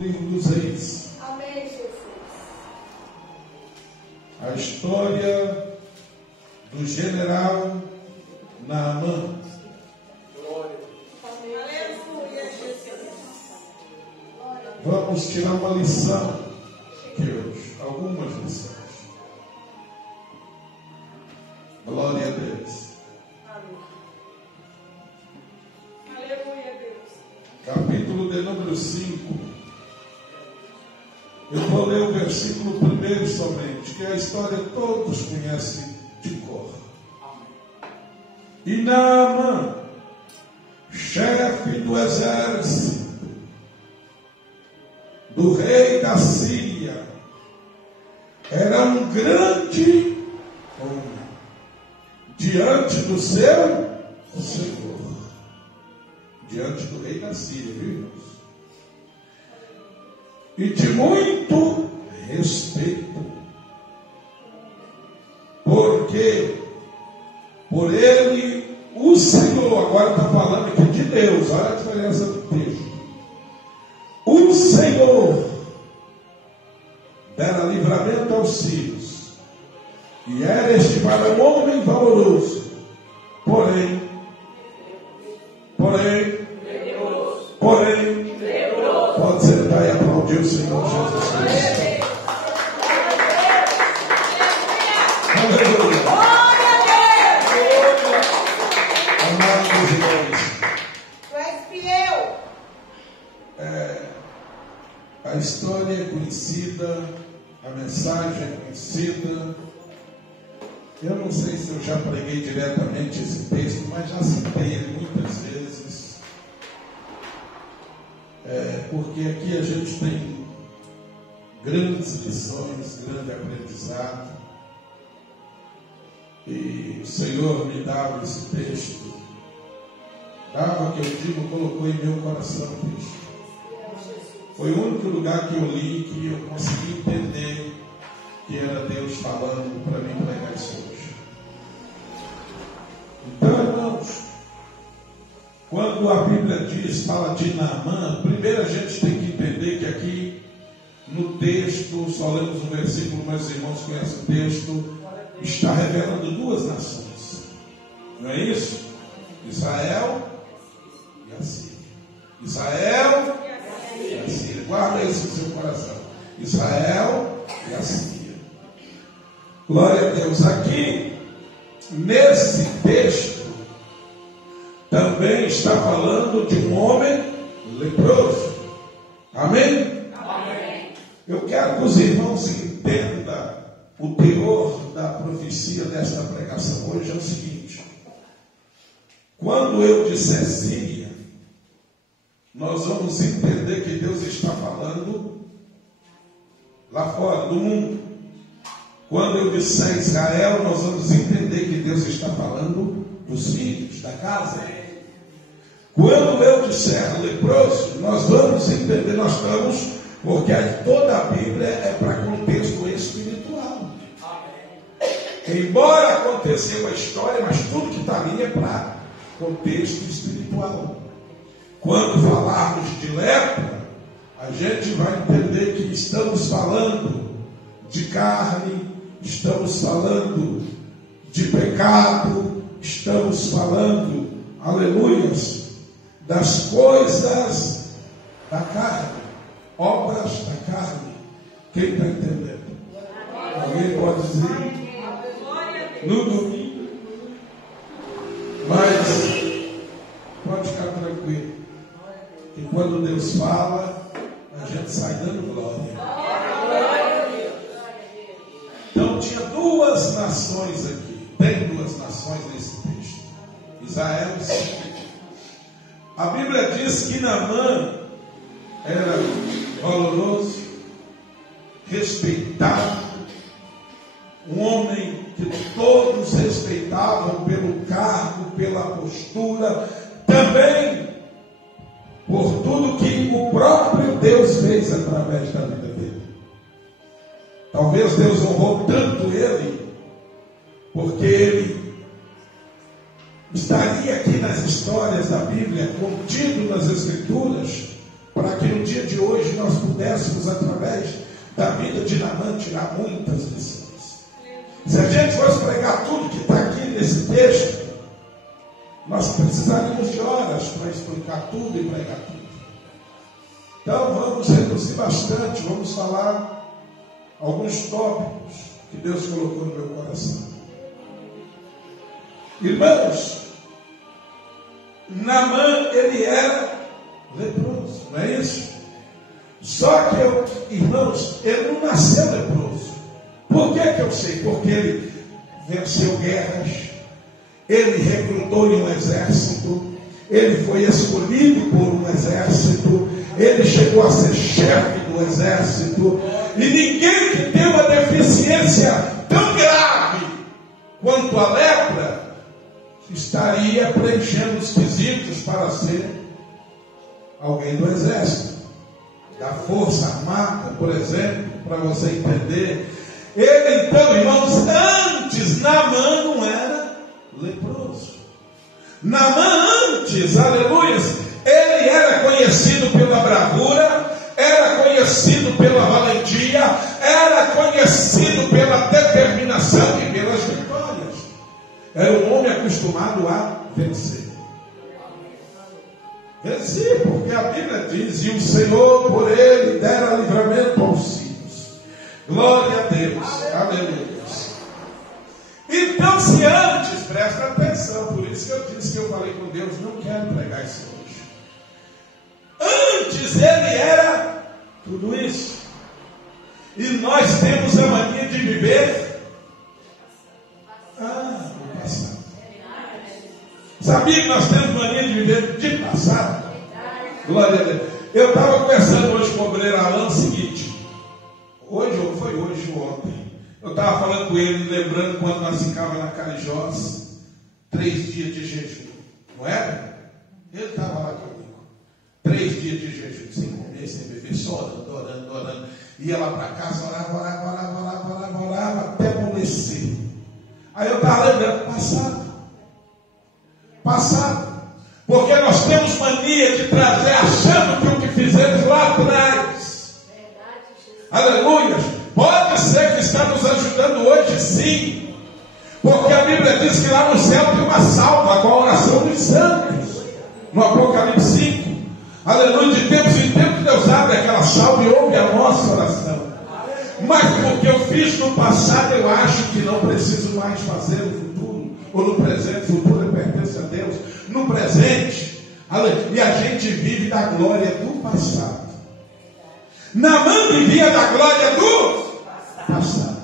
Livro dos Reis. Amém, Jesus. A história do general Naamã. Aleluia, Jesus. Vamos tirar uma lição de hoje, algumas lições. Glória a Deus. Aleluia, Deus. Capítulo de número 5. Eu vou ler o versículo primeiro somente, que a história todos conhecem de cor. E Naamã, chefe do exército do rei da Síria, era um grande homem diante do seu Senhor, diante do rei da Síria, viu, irmãos? E de muito respeito, porque por ele o Senhor, agora está falando aqui de Deus, olha a diferença do texto. O Senhor dera livramento aos sírios, e era estimado um homem valoroso, porém, pode sentar e aplaudir o Senhor Jesus Cristo. Aleluia. Amados irmãos, Tu és fiel. a história é conhecida, a mensagem é conhecida. Eu não sei se eu já preguei diretamente esse texto, mas já citei ele muitas vezes. Porque aqui a gente tem grandes lições, grande aprendizado. E o Senhor me dava esse texto, dava, que eu digo, colocou em meu coração o texto. Foi o único lugar que eu li que eu consegui entender que era Deus falando para mim pregar isso hoje. Então, irmãos, quando a Bíblia fala de Naamã, primeiro a gente tem que entender que aqui no texto, só lemos um versículo, mas os irmãos conhecem o texto, está revelando duas nações. Não é isso? Israel e a Síria. Israel e a Síria. Guarda isso no seu coração. Israel e a Síria. Glória a Deus. Aqui, nesse texto, também está falando de um homem leproso. Amém? Amém. Eu quero que os irmãos entendam o teor da profecia desta pregação hoje. É o seguinte: quando eu disser Síria, nós vamos entender que Deus está falando lá fora do mundo. Quando eu disser Israel, nós vamos entender que Deus está falando dos filhos, da casa. Quando eu disser leproso, nós vamos entender, nós estamos, porque toda a Bíblia é para contexto espiritual. Embora aconteceu a história, mas tudo que está ali é para contexto espiritual. Quando falarmos de lepra, a gente vai entender que estamos falando de carne, estamos falando de pecado, estamos falando, aleluias, das coisas da carne, obras da carne. Quem está entendendo? Alguém pode dizer? No domingo. Mas pode ficar tranquilo, que quando Deus fala, a gente sai dando glória. Então tinha duas nações aqui. Tem duas nações nesse texto: Israel e Síria. A Bíblia diz que Naamã era valoroso, respeitado, um homem que todos respeitavam pelo cargo, pela postura, também por tudo que o próprio Deus fez através da vida dele. Talvez Deus honrou tanto ele, porque ele estaria aqui nas histórias da Bíblia, contido nas Escrituras, para que no dia de hoje nós pudéssemos, através da vida de Naamã, tirar muitas lições. Se a gente fosse pregar tudo que está aqui nesse texto, nós precisaríamos de horas para explicar tudo e pregar tudo. Então vamos reduzir bastante, vamos falar alguns tópicos que Deus colocou no meu coração. Irmãos, Naamã, ele era leproso, não é isso? Só que, irmãos, ele não nasceu leproso. Por que eu sei? Porque ele venceu guerras, ele recrutou em um exército, ele foi escolhido por um exército, ele chegou a ser chefe do exército, e ninguém que tem uma deficiência tão grave quanto a lepra estaria preenchendo os quesitos para ser alguém do exército, da força armada, por exemplo, para você entender. Ele então, irmãos, antes Naamã não era leproso. Naamã antes, aleluias, ele era conhecido pela bravura, era conhecido pela valentia, era conhecido pela determinação e pelas vitórias. Era um homem acostumado a vencer. Vencer, porque a Bíblia diz: e o Senhor por ele dera livramento aos filhos. Glória a Deus, aleluia. Então, se antes, presta atenção, por isso que eu disse que eu falei com Deus, não quero pregar isso hoje. Antes ele era tudo isso. E nós temos a mania de viver no passado. Sabia que nós temos mania de viver de passado? Glória a Deus. Eu estava conversando hoje com o obreiro Alain o seguinte. Hoje, ou foi hoje ou ontem, eu estava falando com ele, lembrando quando nós ficávamos na Carijós, 3 dias de jejum, não era? Ele estava lá comigo, 3 dias de jejum, sem comer, sem beber, só orando. Ia lá para casa, orava, até amolecer. Aí eu estava lembrando, passado, porque nós temos mania de trazer, achando que o que fizemos lá atrás, aleluia, pode ser que está nos ajudando hoje, sim, porque a Bíblia diz que lá no céu tem uma salva com a oração dos santos, no Apocalipse 5, aleluia, de tempos em tempos Deus abre aquela salva e ouve a nossa oração. Mas porque eu fiz no passado, eu acho que não preciso mais fazer no futuro, ou no presente. O futuro pertence a Deus, no presente, aleluia, e a gente vive da glória do passado. Naamã vivia da glória do passado.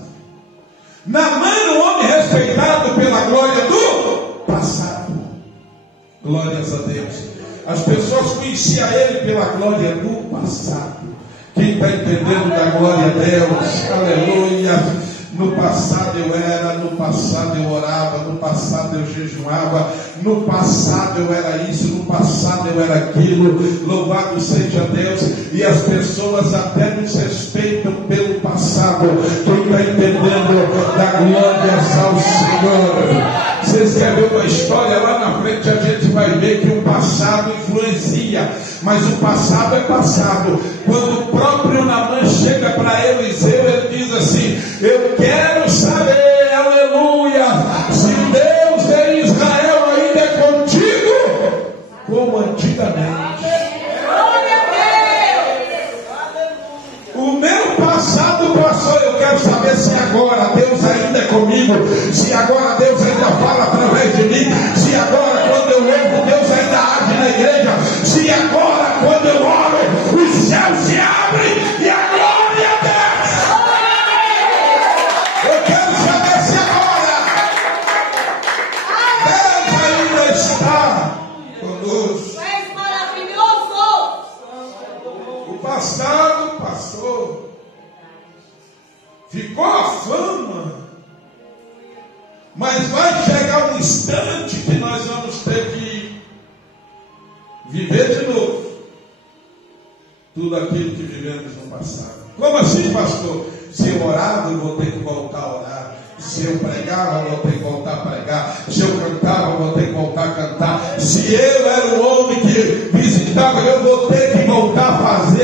Naamã era um homem respeitado pela glória do passado. Glórias a Deus. As pessoas conheciam ele pela glória do passado. Quem está entendendo da glória a Deus? Aleluia. No passado eu era, no passado eu orava, no passado eu jejuava, no passado eu era isso, no passado eu era aquilo. Louvado seja Deus. E as pessoas até nos respeitam pelo passado. Quem está entendendo da glória ao Senhor? Vocês querem ver uma história? Lá na frente a gente vai ver que o passado influencia, mas o passado é passado. Quando o próprio Naamã chega para Eliseu, ele diz assim: eu quero saber, aleluia, se Deus de Israel ainda é contigo, como antigamente. O meu passado passou, eu quero saber se agora Deus ainda é comigo, se agora Deus ainda fala através de mim, se agora quando eu louvo Deus ainda age na igreja, se agora quando eu oro os céus se abrem e a glória desce. Eu quero saber se agora Deus ainda está conosco. És maravilhoso. O passado passou, ficou a fama, mas vai chegar um instante que nós vamos ter que viver de novo tudo aquilo que vivemos no passado. Como assim, pastor? Se eu orava, eu vou ter que voltar a orar. Se eu pregava, eu vou ter que voltar a pregar. Se eu cantava, eu vou ter que voltar a cantar. Se eu era um homem que visitava, eu vou ter que voltar a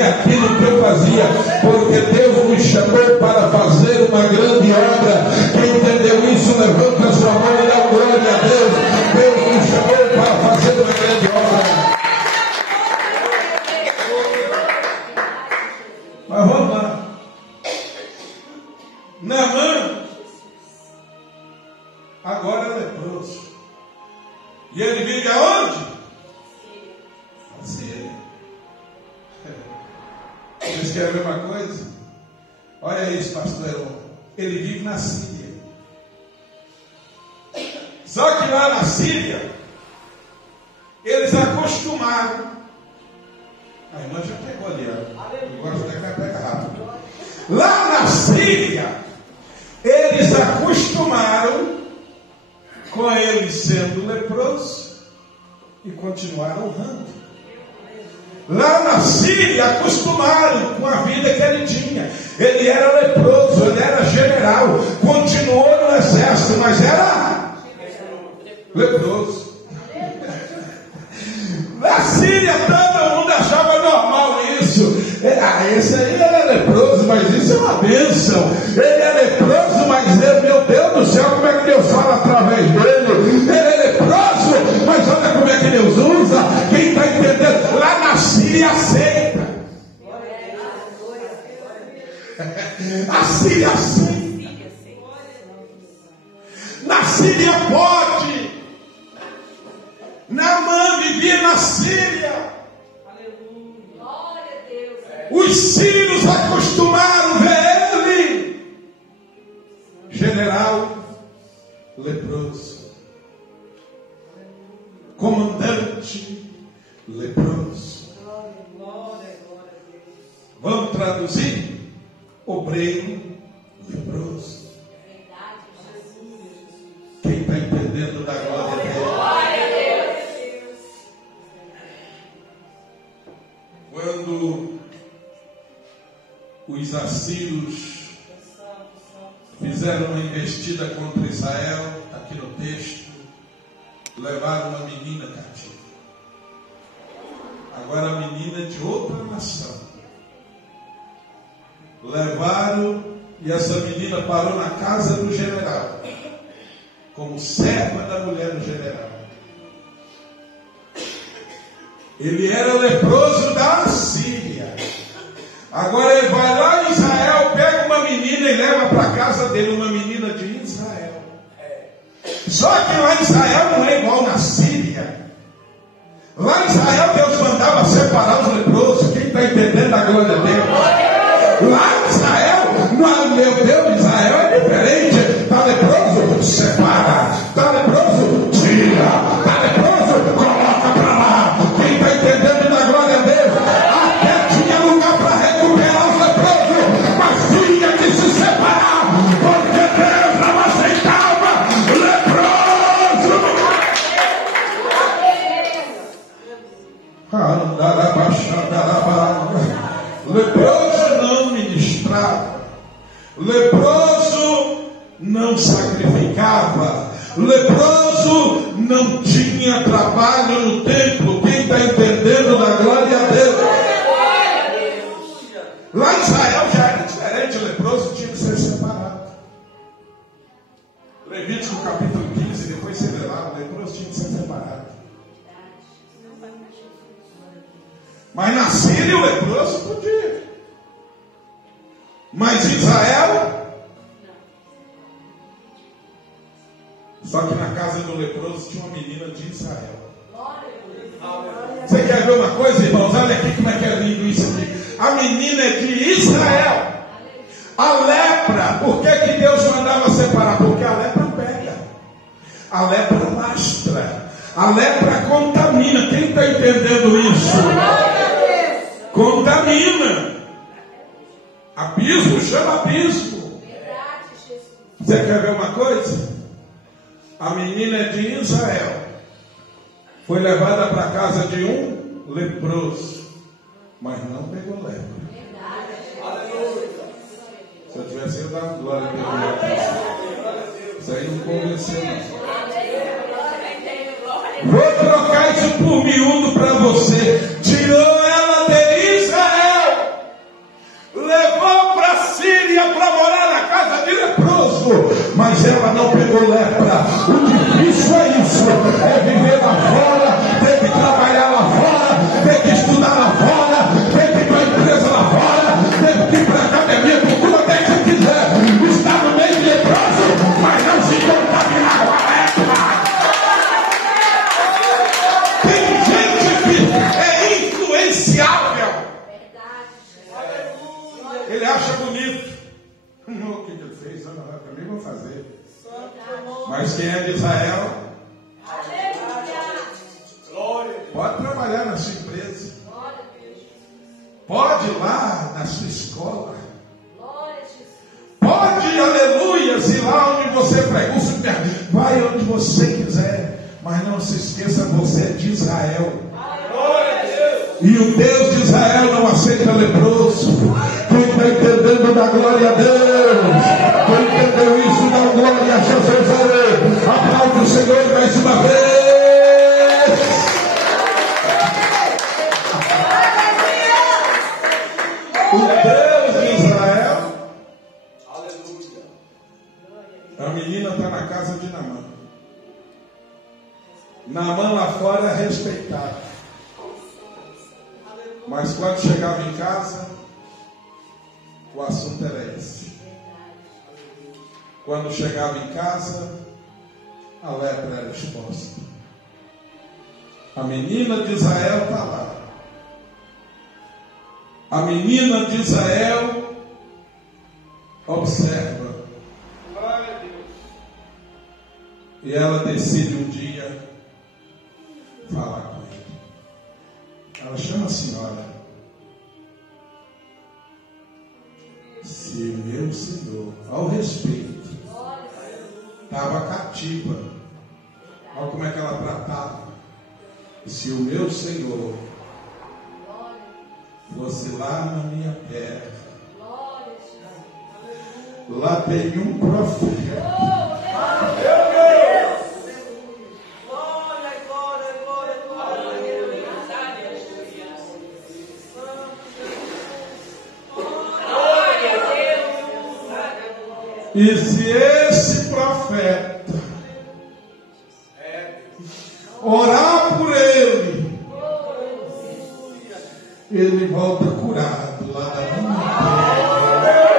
aquilo que eu fazia, porque Deus me chamou para fazer uma grande obra. Quem entendeu isso, levanta a sua mão e dá glória a Deus. Deus me chamou para fazer uma grande obra. Mas vamos lá. Naamã agora é leproso. E ele vive aonde? Na Síria. Vocês querem ver uma coisa? Olha isso, pastor Heron. Ele vive na Síria. Só que lá na Síria, eles acostumaram. A irmã já pegou ali, ó. Agora você vai pegar rápido. Lá na Síria, eles acostumaram com ele sendo leproso e continuaram honrando. Lá na Síria acostumaram com a vida que ele tinha. Ele era leproso, ele era general, continuou no exército, mas era leproso. Na Síria todo mundo achava normal isso. Esse aí ele é leproso, mas isso é uma bênção. Ele é leproso, mas meu Deus do céu, como é que Deus fala através dele? Ele é leproso, mas olha como é que Deus usa. Quem está entendendo? Lá na Síria aceita. A Síria aceita. Na Síria pode. Naamã vivia na Síria. Os sírios acostumaram a ver ele, general leproso, comandante leproso. Vamos traduzir? Obreiro leproso. Quem está entendendo da glória de Deus? Quando os assírios fizeram uma investida contra Israel, aqui no texto, levaram uma menina cativa. Agora a menina de outra nação. Levaram e essa menina parou na casa do general, como serva da mulher do general. Ele era leproso da Síria. Agora ele vai lá em Israel, pega uma menina e leva para a casa dele, uma menina de Israel. Só que lá em Israel não é igual na Síria. Lá em Israel Deus mandava separar os leprosos. Quem está entendendo a glória de Deus? Lá em Israel, meu Deus, Israel é diferente. Está leproso? Separa. Está leproso? Tira. Está leproso? Coloca para lá. Quem está entendendo da glória de Deus? Até tinha lugar para recuperar os leprosos, mas tinha que se separar, porque Deus não aceitava leproso. Leproso não ministrava, leproso não sacrificava, leproso não tinha trabalho no templo. Quem está entendendo da glória a Deus? Lá em Israel já era diferente, o leproso tinha que ser separado. Levítico capítulo 15, depois você vê lá, o leproso tinha que ser separado. Mas na Síria o leproso podia. Mas em Israel, só que na casa do leproso tinha uma menina de Israel. Você quer ver uma coisa, irmãos? Olha aqui como é que é lindo isso aqui. A menina é de Israel. A lepra, por que Deus mandava separar? Porque a lepra pega, a lepra lastra, a lepra contamina. Quem está entendendo isso? Contamina. Abismo chama abismo. Você quer ver uma coisa? A menina é de Israel, foi levada para a casa de um leproso, mas não pegou lepra. Se eu tivesse eu dado glória a Deus. Isso aí não convenceu não. Vou trocar isso por miúdo para você. Tirou ela de Israel. levou para a Síria para morar na casa de leproso, mas ela não pegou lepra. O difícil é isso, é viver lá fora, ter que trabalhar lá fora, ter que estudar lá fora, ter que ir para a empresa lá fora, ter que ir para a academia, procura até que você quiser, está no meio de leproso, mas não se contaminar com a lepra. Tem gente que é influenciável. Ele acha bonito. O que ele fez? Eu também vou fazer. Mas quem é de Israel? Pode trabalhar na sua empresa. Pode ir lá na sua escola. Pode, aleluias, ir lá onde você pregou. Vai onde você quiser. Mas não se esqueça, você é de Israel. E o Deus de Israel não aceita leproso. Quem está entendendo, dá glória a Deus. Quem entendeu isso, dá glória a Jesus. Aplaude o Senhor mais uma vez. O Deus de Israel. Aleluia. A menina está na casa de Naamã. Naamã lá fora é respeitado. Mas quando chegava em casa, o assunto era esse. Quando chegava em casa, a lepra era exposta. A menina de Israel está lá. A menina de Israel observa. E ela decide um dia falar com ele. Ela chama a senhora. Se o meu Senhor, ao respeito, estava cativa, olha como é que ela tratava. Se o meu Senhor fosse lá na minha terra, lá tem um profeta. E se esse profeta orar por ele, ele volta curado lá da minha terra.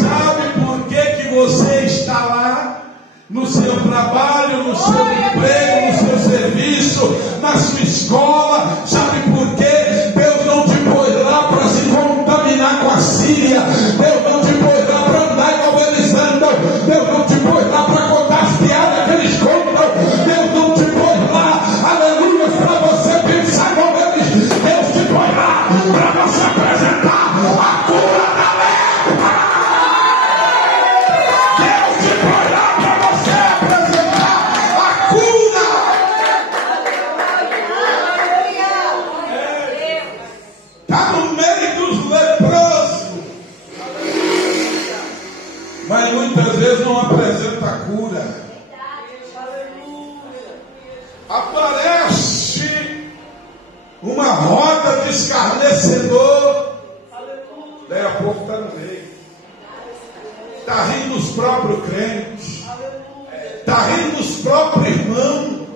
Sabe por que você está lá? No seu trabalho, no seu emprego, no seu serviço, na sua escola. Sabe por quê? Deus não te pôs lá para se contaminar com a Síria. Deus não te pôs lá para andar igual eles andam. Deus não te pôs lá para contar as piadas que eles contam. Deus não te pôs lá, aleluia, para você pensar como eles. Deus te pôs lá para você apresentar a cura da lepra. Deus te pôs lá para você apresentar a cura. Está no meio dos leprosos, mas muitas vezes não apresenta a cura. Aparece uma roda de escarnecedor, daí a pouco está no meio, está rindo dos próprios crentes, está rindo dos próprios irmãos,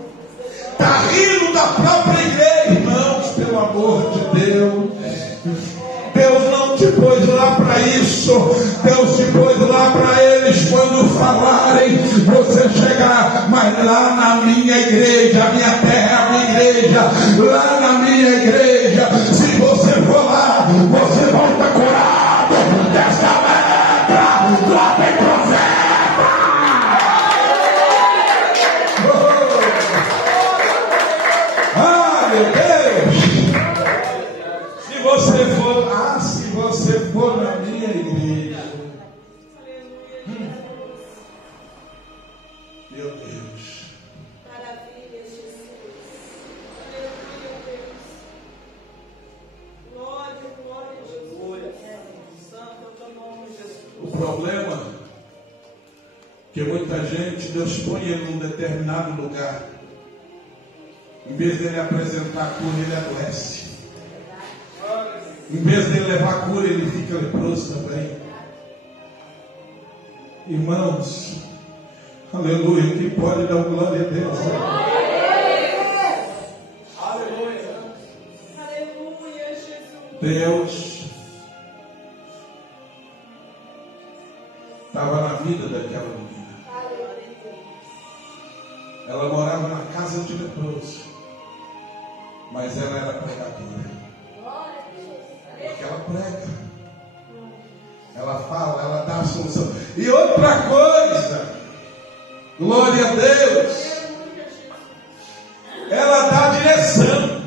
está rindo da própria igreja. Irmãos, pelo amor de Deus, Deus não te pôs lá para isso. Deus te pôs lá para eles quando falarem, você chegar. Mas lá na minha igreja, a minha terra é a minha igreja, lá na minha igreja, se você for lá, você volta curado desta lepra. Lá tem profeta. Meu Deus, se você for na minha igreja, meu Deus, Maravilha, Jesus. Aleluia, Deus. Glória, glória, Jesus. Santo é o teu nome, Jesus. o problema é que muita gente, Deus põe ele num determinado lugar, Em vez dele apresentar a cura, ele adoece. Em vez dele levar a cura, ele fica leproso também. Irmãos, aleluia, quem pode dar glória a Deus? Aleluia. Aleluia, Jesus. Deus estava na vida daquela menina. Ela morava na casa de leproso, mas ela era pregadora. Porque ela prega, ela fala, ela dá a solução. E outra coisa, glória a Deus, ela dá a direção.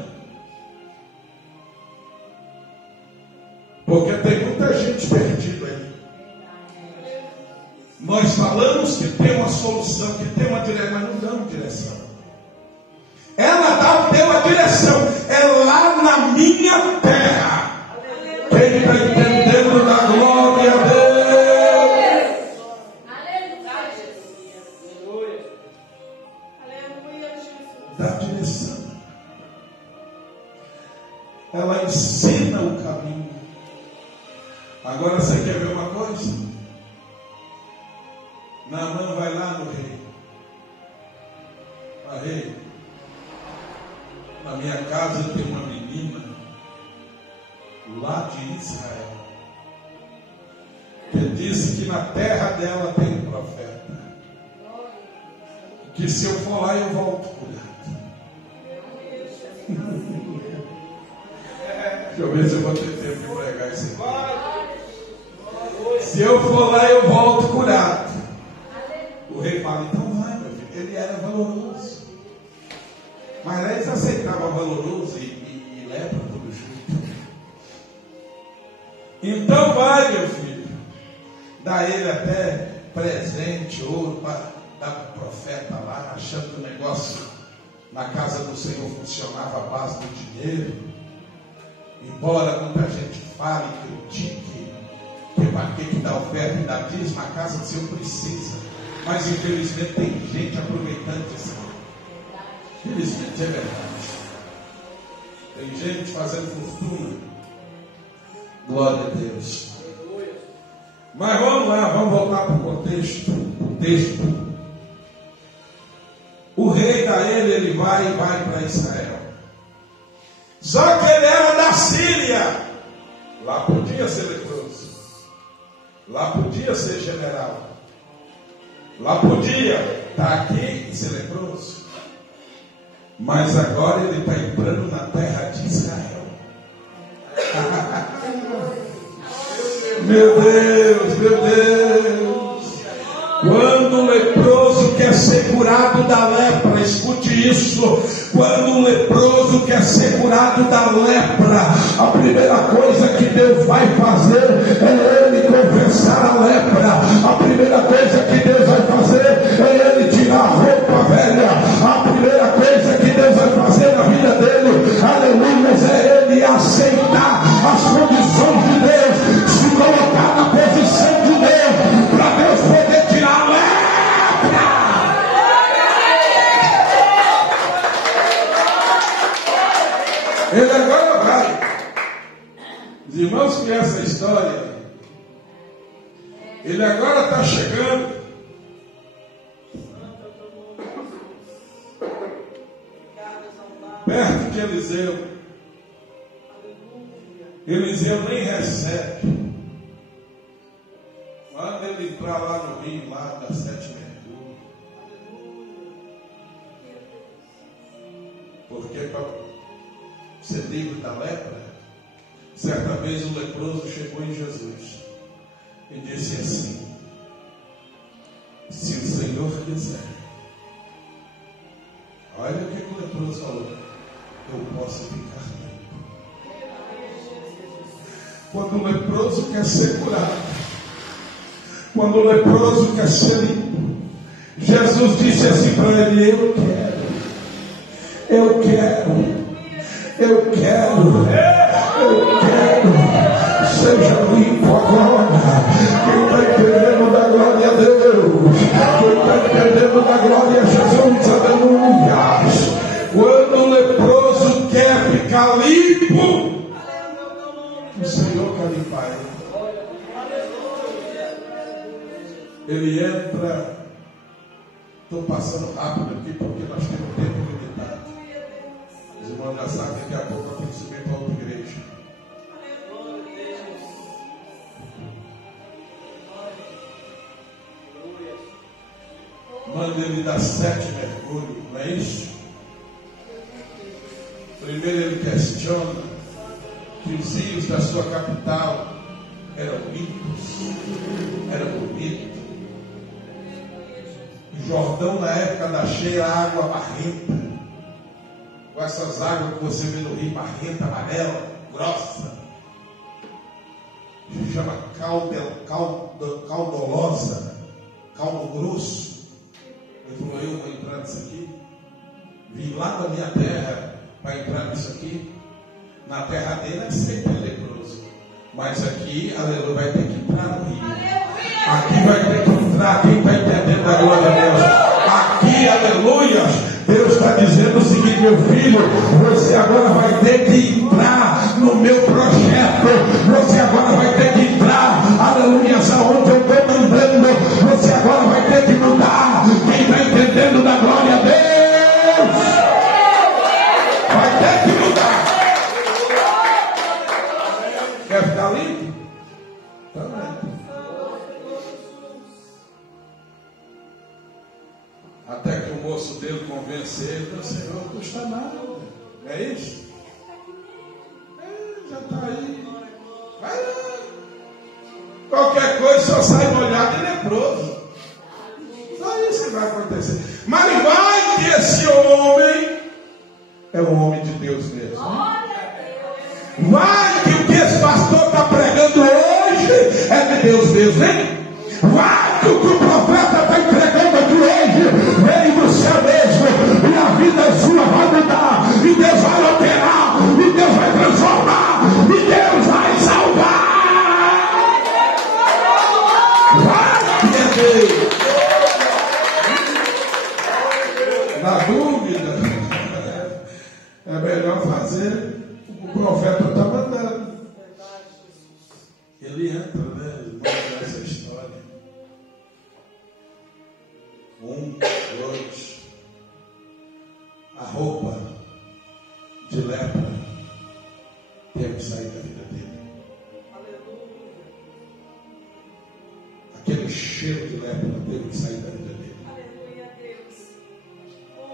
Porque tem muita gente perdida aí. Nós falamos que tem uma solução, que tem uma direção, mas não damos direção. Ela deu a direção. É lá na minha terra. Quem está entendendo da glória a Deus? Dá direção. Ela ensina o caminho. Agora você quer ver uma coisa? Naamã vai lá no rei. Rei, na minha casa tem uma menina lá de Israel que disse que na terra dela tem um profeta, que se eu for lá eu volto curado. Deixa eu ver se eu vou ter tempo de pregar isso aqui. Se eu for lá eu volto curado. O rei fala, então vai, meu filho. Ele era valoroso, mas lá eles aceitavam valoroso e lepra tudo junto. Então vai, meu filho. Dá ele até presente, ouro, para dar para o profeta lá, achando que o negócio na casa do Senhor funcionava à base do dinheiro. Embora muita gente fale, critique, que vai ter que dar oferta e dar dízimo, a casa do Senhor precisa. Mas infelizmente tem gente aproveitando isso. Infelizmente é verdade. Tem gente fazendo fortuna. Glória a Deus. Mas vamos lá, vamos voltar para o contexto. O texto. O rei da ele vai para Israel. Só que ele era da Síria. Lá podia ser leproso. Lá podia ser general. Lá podia estar aqui e ser leproso. Mas agora ele está entrando na terra de Israel. Meu Deus, meu Deus. Quando o leproso quer ser curado da lepra, escute isso. Quando o leproso quer ser curado da lepra, a primeira coisa que Deus vai fazer é ele confessar a lepra. A primeira coisa que Deus vai fazer é ele tirar a roupa velha. A primeira coisa que Deus vai fazer na vida dele, aleluia, é ele aceitar as condições de Deus, se colocar na posição de Deus, para Deus poder tirar a lepra. Ele agora vai. Os irmãos conhecem a história. Ele agora está chegando. Perto de Eliseu. Eliseu nem recebe. Manda ele entrar lá no rio, lá das 7 mergulhos. Porque para ser livre da lepra, certa vez o leproso chegou em Jesus e disse assim: se o Senhor quiser, olha o que o leproso falou, eu posso ficar limpo. Quando o leproso quer ser curado, quando o leproso quer ser limpo, Jesus disse assim para ele: eu quero, seja limpo agora. Quem está entendendo da glória a Deus, quem está entendendo da glória a Jesus, aleluia. Quando o ele entra. Estou passando rápido aqui porque nós temos tempo limitado. Os irmãos já sabem que daqui a pouco eu tenho que subir para outra igreja. Manda ele dar 7 mergulhos, não é isso? Primeiro ele questiona que os rios da sua capital eram limpos, eram bonitos. O Jordão, na época da cheia, era água barrenta. Com essas águas que você vê no rio, barrenta, amarela, grossa. Se chama caudolosa, caldo grosso. Ele falou, eu vou entrar nisso aqui. Vim lá da minha terra para entrar nisso aqui. Na terra dele é sempre leproso. Mas aqui, aleluia, vai ter que entrar no rio. Aqui vai ter que entrar. Quem está entendendo a glória de Deus? Aqui, aleluia, Deus está dizendo o seguinte, meu filho, você agora vai ter que entrar no meu projeto. Você agora vai ter que entrar, aleluia, aonde eu estou mandando. Você agora vai ter que mudar. Quem está entendendo da glória a Deus? Vai ter que mudar. Quer ficar limpo? Também. Até que o moço dele convence ele, o Senhor não custa nada. É isso? Já está aí. Vai lá. Qualquer coisa só sai molhado e leproso. Só isso que vai acontecer. Mas vai que esse homem é o homem de Deus mesmo. Vai que o que esse pastor está pregando hoje é de Deus mesmo, hein? Vai que o que o profeta está entregando aqui hoje vem do céu mesmo. E a vida sua vai mudar. E Deus vai operar. E Deus vai transformar. E Deus vai salvar. Vai que é Deus. Na dúvida, é melhor fazer o que o profeta está mandando. Ele entra, né? Ele mostra essa história. 1, 2. A roupa de lepra teve que sair da vida dele. Aquele cheiro de lepra teve que sair da vida dele.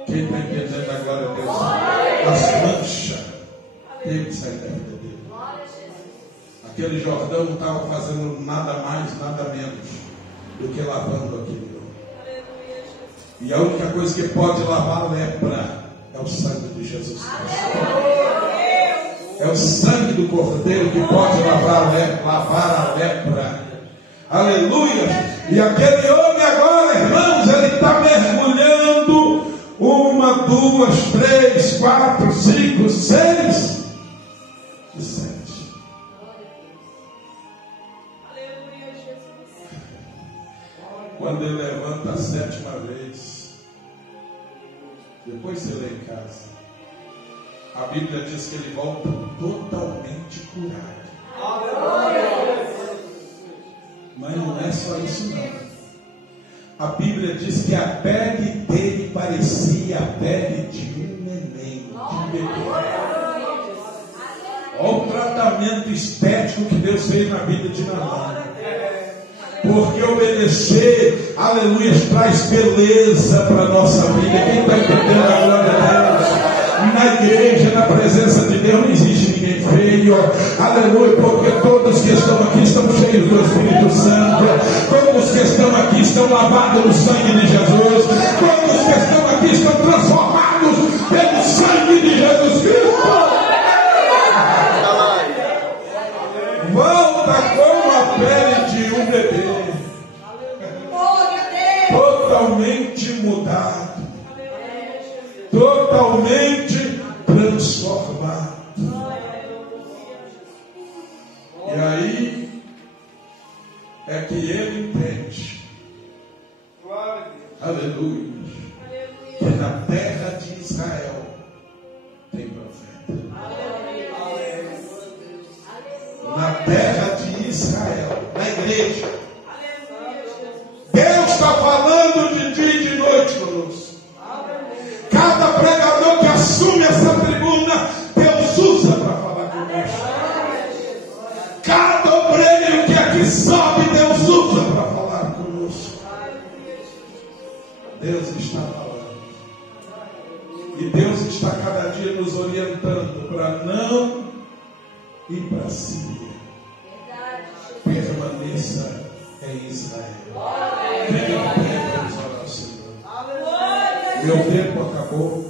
Quem está entendendo a glória de Deus? As manchas teve que sair da vida dele. Aquele Jordão não estava fazendo nada mais, nada menos do que lavando aquele homem. E a única coisa que pode lavar a lepra é o sangue de Jesus Cristo. É o sangue do Cordeiro que pode lavar a lepra. Aleluia! E aquele homem agora, irmãos, ele está mergulhando 1, 2, 3, 4, 5, 6 e 7. Quando ele levanta a 7ª vez, depois você lê em casa, a Bíblia diz que ele volta totalmente curado. Mas não é só isso não. A Bíblia diz que a pele dele parecia a pele de um neném, de um bebê. Olha o tratamento estético que Deus fez na vida de Naamã. Porque obedecer, aleluia, traz beleza para a nossa vida. Quem está entendendo a glória de Deus? Na igreja, na presença de Deus, não existe ninguém feio. Aleluia, porque todos que estão aqui estão cheios do Espírito Santo. Todos que estão aqui estão lavados no sangue de Jesus. Todos que estão aqui estão transformados pelo sangue de Jesus Cristo. Volta como a pele de um bebê. Totalmente mudado. Totalmente transformado. E aí é que ele entende, aleluia, que na terra de Israel tem profeta. Na terra de Israel, na igreja, Deus está falando. E Deus está cada dia nos orientando para não ir para Síria. Permaneça em Israel. Fique em pé, vamos orar ao Senhor. Meu tempo acabou.